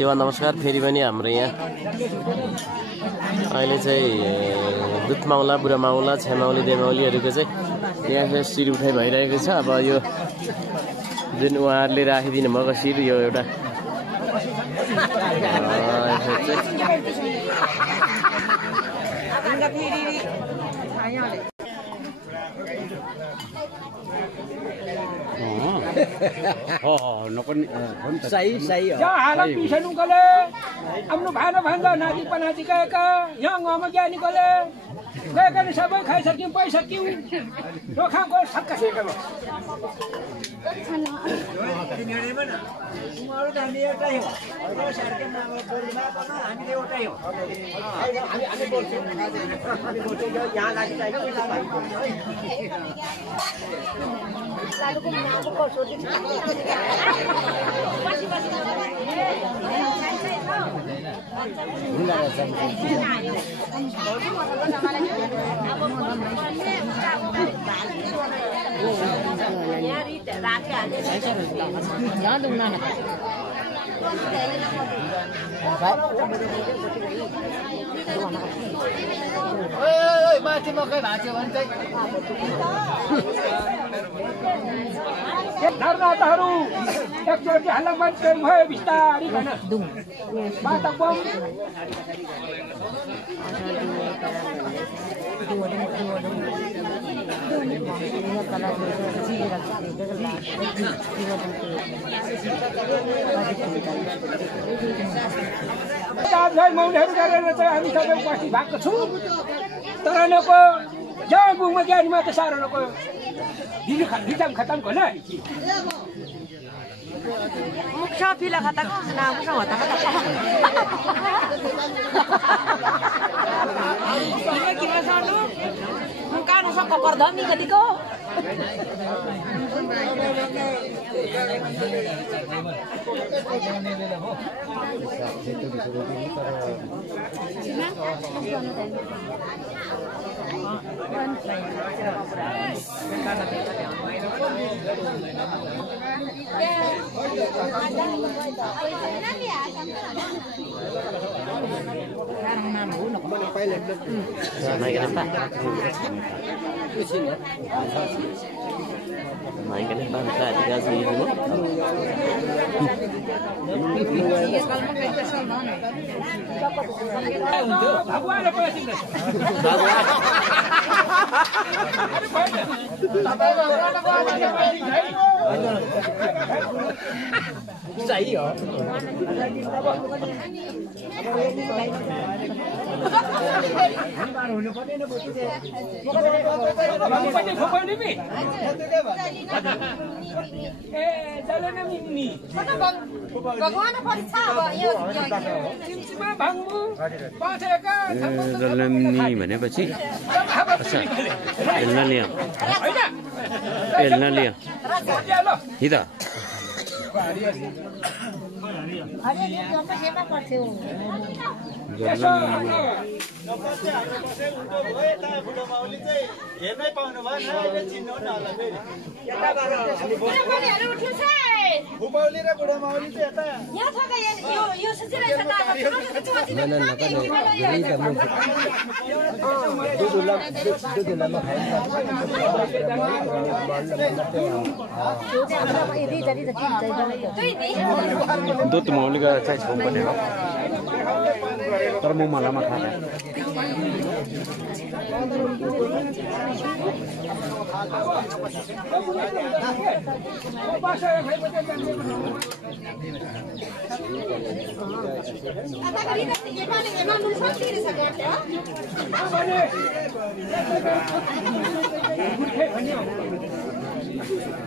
सेवा नमस्कार फेरि पनि हाम्रो यहाँ अहिले चाहिँ दुध माउला बुढा माउला छेमाउली देमाउलीहरूको चाहिँ यहाँ शिर उठाइ भइरहेको छ। अब यो जुन उहाँहरूले राखिदिनु भएको शिर यो एउटा गएका सबै खाइसक्यौँ पाइसक्यौँ दोखानको सक्का सेकेको धर्नाताहरू एकचोटि हल्ला मान्छे भयो बिस्तारी भन बाटा बम मौनहरू गरेर चाहिँ हामी सबै उपस्थित भएको छौँ। तर नको जहाँ बुङमा ज्ञानीमा त साह्रो नको हिटाम खतम को ना मुख्य पिला खाता को ना मुख्य होता है कि मैं सानू मुका न सब कर दम नहीं कदी को Naik kan bangsa dikasih itu. Dalamni भनेपछि एल्ना लिया हिदा भुपाउली र बुढा माउली चाहिँ यता यहाँ थका यो सजिलै छ दुध मौलिका चाहिँ छौँ पनि हो तर म मलामा खाँदा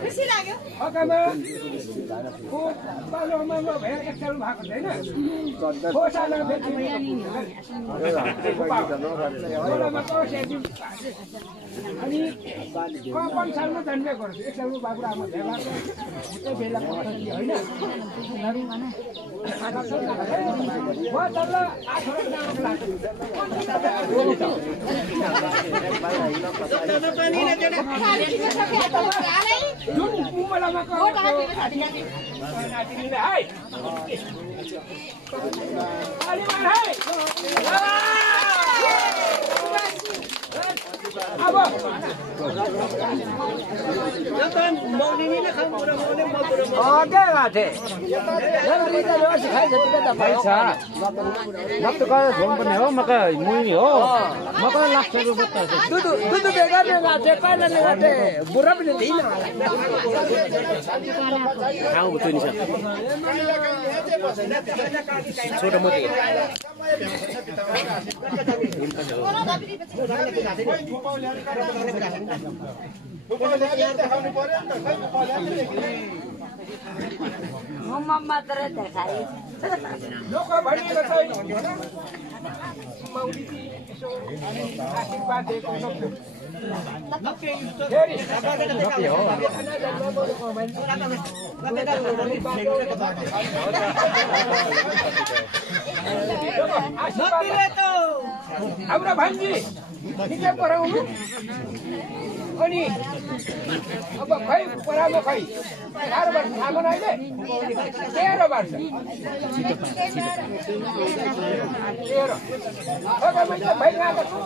खुसी लाग्यो हकामा को पालोमा भएर एकचोटि भएको छैन खोसाला फेरि अनि कपन सालमा जन्मेको रहेछ एक सालमा बाबु आमा भेला त्यो बेला होइन जुन मुमलामा नातिनीले है अब पर्ने हो मका मुनि हो मका लाग्छ दुध बेगर लाटे कानले लाटे बुरा पनि दिन खाऊ बुझ्नु छ छोटो मोटी मात्र देखाइ लोक भनेको छैन मौरीजी यसो आशीर्वाद दिएको हाम्रो भान्जी निकै पढाउनु अनि अब खै पढाउनु खै 18 वर्ष थाहा अहिले 13 वर्ष 13 भाइ गएको छु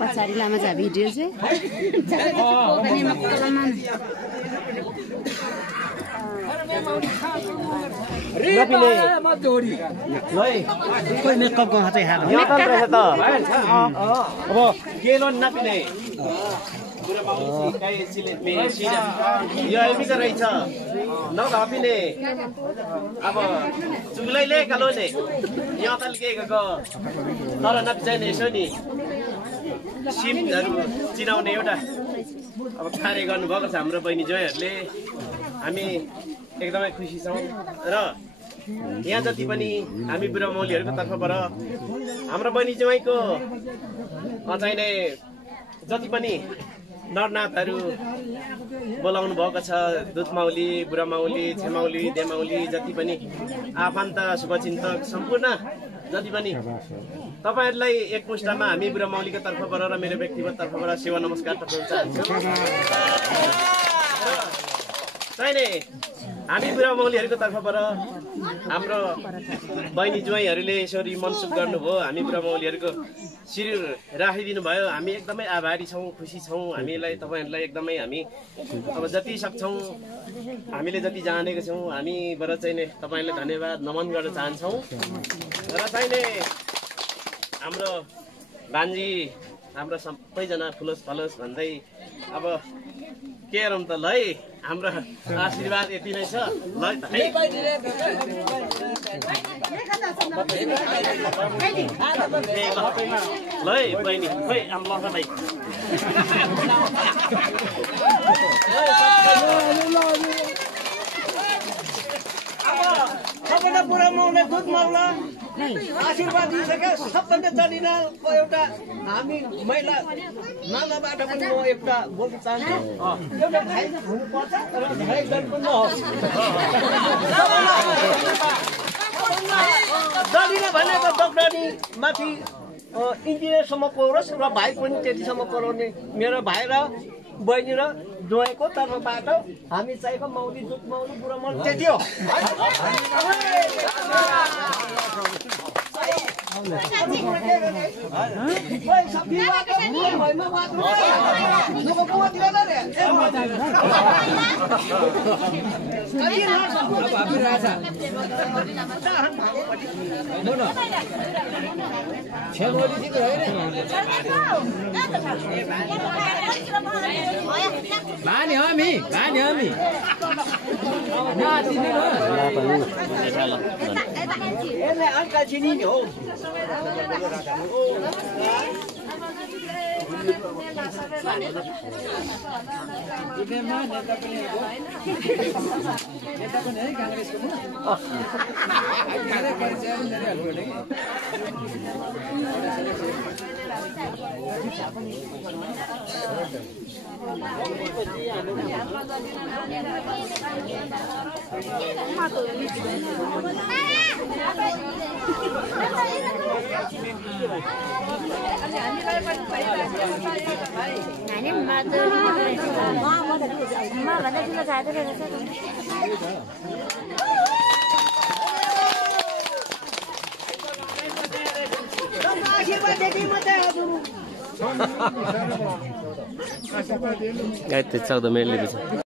पछाडि लामा छ भिडियो चाहिँ अब के लोन नपिने यो एमिका रहेछ नघपिने अब चुग्लैले कालोले यहाँ तल्केको तर नपिचाइने यसो नि सिमहरू चिनाउने एउटा अब कार्य गर्नुभएको छ हाम्रो बहिनी जोइहरूले हामी एकदमै खुसी छौँ र यहाँ जति पनि हामी बुढा मौलीहरूको तर्फबाट हाम्रो बहिनी जोइको चाहिने जति पनि नरनाथहरू बोलाउनु भएको छ दुधमाउली बुढामाउली छेमाउली देमाउली जति पनि आफन्त शुभचिन्तक सम्पूर्ण जति पनि तपाईहरुलाई एक पुस्तामा हामी बुढामाउलीको तर्फबाट र मेरो व्यक्तिगत तर्फबाट सेवा नमस्कार टक्राउन चाहन्छु चाहिने हामी बुढामाउलीहरूको तर्फबाट हाम्रो बहिनी ज्वाइँहरूले यसरी मनसुख गर्नुभयो हामी बुढामाउलीहरूको शिर राखिदिनु भयो हामी एकदमै आभारी छौँ खुसी छौँ हामीलाई तपाईहरुलाई एकदमै हामी अब जति सक्छौँ हामीले जति जानेको छौँ हामीबाट चाहिँ तपाईहरुलाई धन्यवाद नमन गर्न चाहन्छौँ र चाहिने हाम्रो भान्जी हाम्रो सबैजना फुलोस फलोस भन्दै अब के गरौँ त ल है हाम्रो आशीर्वाद यति नै छ ल है त है ल है बहिनी खोइ आम ल भाइ अब बुढा माउले दुध माउला आशीर्वाद दिइसके सबभन्दा जलिनाको एउटा हामी महिला मामाबाट पनि म एउटा बोल्न चाहन्छु एउटा भाइ हुनुपर्छ र भाइ जन पनि नहोस् जलिना भनेको डक्टरी माथि इन्जिनियरसम्म पढोस् र भाइ पनि त्यतिसम्म पढाउने मेरो भाइ र बहिनी र जोएको तर्फबाट हामी चाहिएको मौली दुध मौली बुढो मल त्यति हो Bani hami. यसलाई अंका चिनी नि हो Kahit sa South America.